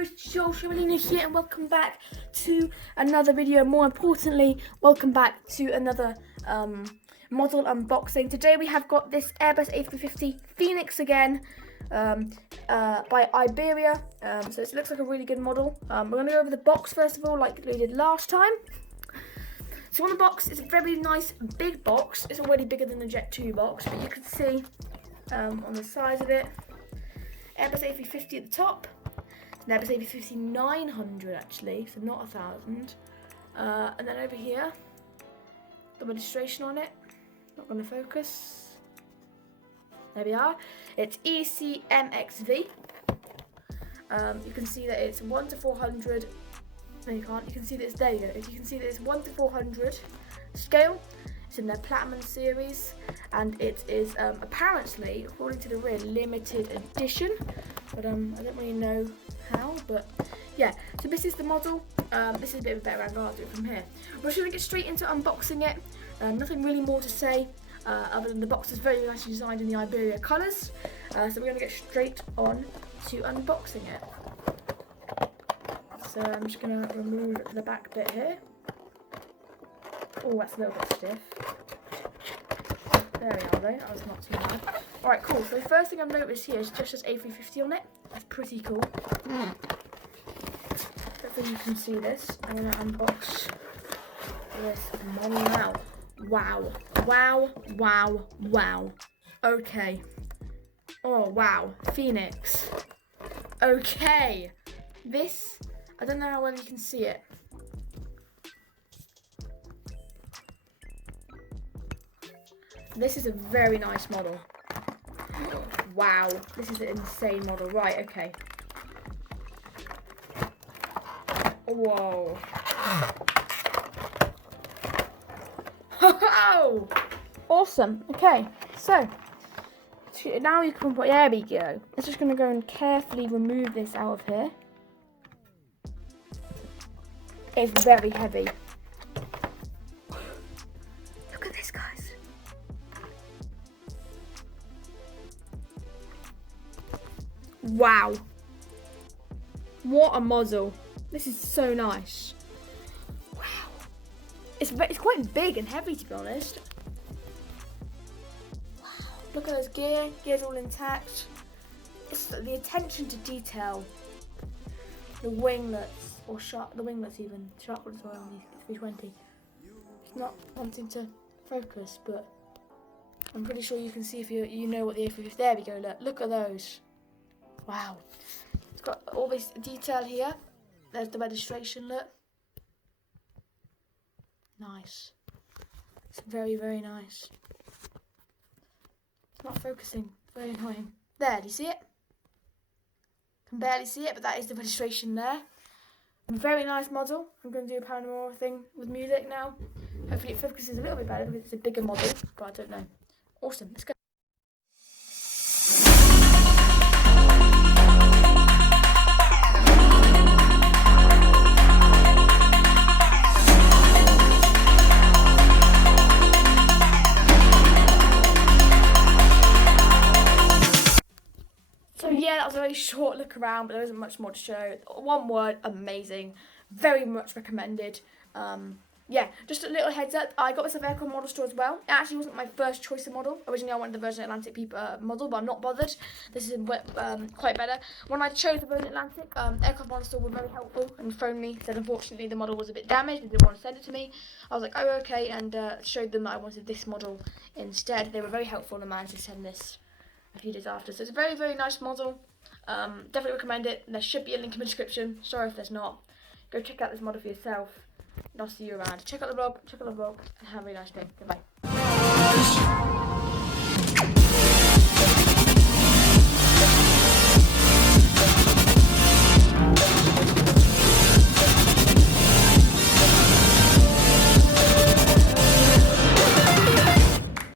it's Joel Shemelina here and welcome back to another video. More importantly, welcome back to another model unboxing. Today we have got this Airbus A350 Pheonix again by Iberia. So it looks like a really good model. We're going to go over the box first of all like we did last time. So on the box, it's a very nice big box. It's already bigger than the Jet 2 box, but you can see on the size of it, Airbus A350 at the top, an Airbus A350-900 actually, so not 1000. And then over here, the registration on it, not going to focus. There we are. It's ECMXV. You can see that it's 1 to 400. No, you can't. You can see that it's there. You go. You can see that it's 1 to 400 scale. It's in their Platinum series, and it is apparently, according to the rear, limited edition. But I don't really know how. But yeah, so this is the model. This is a bit of a better angle. I'll do it from here. We're just gonna get straight into unboxing it. Nothing really more to say other than the box is very nicely designed in the Iberia colours. So we're gonna get straight on to unboxing it. So I'm just gonna remove the back bit here. Oh, that's a little bit stiff. There we are though, that was not too bad. Alright, cool. So the first thing I've noticed here is just this A350 on it. That's pretty cool. Hopefully you can see this. I'm going to unbox this model now. Wow. Wow, wow, wow. Okay. Oh, wow. Pheonix. Okay. This, I don't know how well you can see it. This is a very nice model. Wow, this is an insane model. Right, okay. Whoa. Oh, awesome. Okay, so now you can put, there we go. It's just going to go and carefully remove this out of here. It's very heavy. Look at this, guys. Wow, what a model. This is so nice. Wow, it's quite big and heavy, to be honest. Wow, look at those gears all intact. It's the attention to detail, the winglets, or the winglets even, sharp ones as well on the 320. It's not wanting to focus, but I'm pretty sure you can see if you know what the A350, there we go, look at those. Wow, it's got all this detail here. There's the registration, look. Nice. It's very, very nice. It's not focusing, very annoying. There, do you see it? Can barely see it, but that is the registration there. Very nice model. I'm going to do a paranormal thing with music now. Hopefully it focuses a little bit better because it's a bigger model, but I don't know. Awesome, let's go. Yeah, that was a very short look around, but there isn't much more to show. One word, amazing. Very much recommended. Yeah, just a little heads up. I got this at Aircraft Model Store as well. It actually wasn't my first choice of model. Originally, I wanted the Virgin Atlantic model, but I'm not bothered. This is quite better. When I chose the Virgin Atlantic, Aircraft Model Store were very helpful and phoned me. Said unfortunately the model was a bit damaged. They didn't want to send it to me. I was like, oh okay, and showed them that I wanted this model instead. They were very helpful and managed to send this a few days after. So it's a very, very nice model. Definitely recommend it. There should be a link in the description. Sorry if there's not. Go check out this model for yourself. And I'll see you around. Check out the vlog, and have a really nice day. Goodbye.